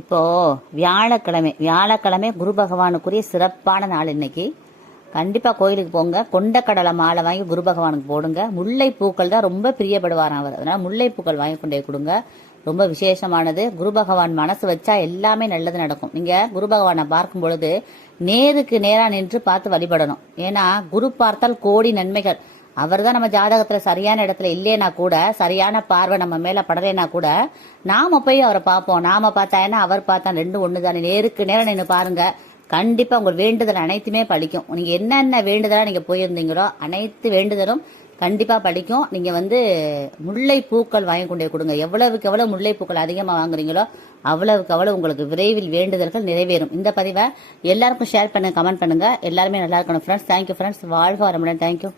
இப்போ வியாழக்கிழமை வியாழக்கிழமை குரு பகவானுக்குரிய சிறப்பான நாள் இன்னைக்கு. கண்டிப்பா கோயிலுக்கு போங்க. கொண்டக்கடலை மாலை வாங்கி குரு பகவானுக்கு போடுங்க. முல்லை பூக்கள் தான் ரொம்ப பிரியப்படுவாராம் அவர். அதனால முல்லை பூக்கள் வாங்கி கொண்டே கொடுங்க. ரொம்ப விசேஷமானது. குரு பகவான் மனசு வச்சா எல்லாமே நல்லது நடக்கும். நீங்க குரு பகவானை பார்க்கும் பொழுது நேருக்கு நேரா நின்று பார்த்து வழிபடணும். ஏன்னா குரு பார்த்தால் கோடி நன்மைகள். அவர் தான் நம்ம ஜாதகத்துல சரியான இடத்துல இல்லைனா கூட சரியான பார்வை நம்ம மேல படலைனா கூட நாம போய் அவரை பார்ப்போம். நாம பார்த்தா என்ன? அவர் பார்த்தா ரெண்டும் ஒன்று தானே நேருக்கு நேரம் நின்று பாருங்க. கண்டிப்பா உங்க வேண்டுதல் அனைத்துமே பழிக்கும். நீங்க என்னென்ன வேண்டுதலா நீங்க போயிருந்தீங்களோ அனைத்து வேண்டுதலும் கண்டிப்பா பழிக்கும். நீங்க வந்து முல்லை பூக்கள் வாங்கி கொண்டே கொடுங்க. எவ்வளவுக்கு எவ்வளவு முல்லை பூக்கள் அதிகமா வாங்குறீங்களோ அவ்வளவுக்கு அவ்வளவு உங்களுக்கு விரைவில் வேண்டுதல்கள் நிறைவேறும். இந்த பதிவை எல்லாருக்கும் ஷேர் பண்ணுங்க கமெண்ட் பண்ணுங்க. எல்லாருமே நல்லா இருக்கணும். ஃப்ரெண்ட்ஸ் தேங்க்யூ ஃப்ரெண்ட்ஸ் வாழ்க வரமுடன் தேங்க்யூ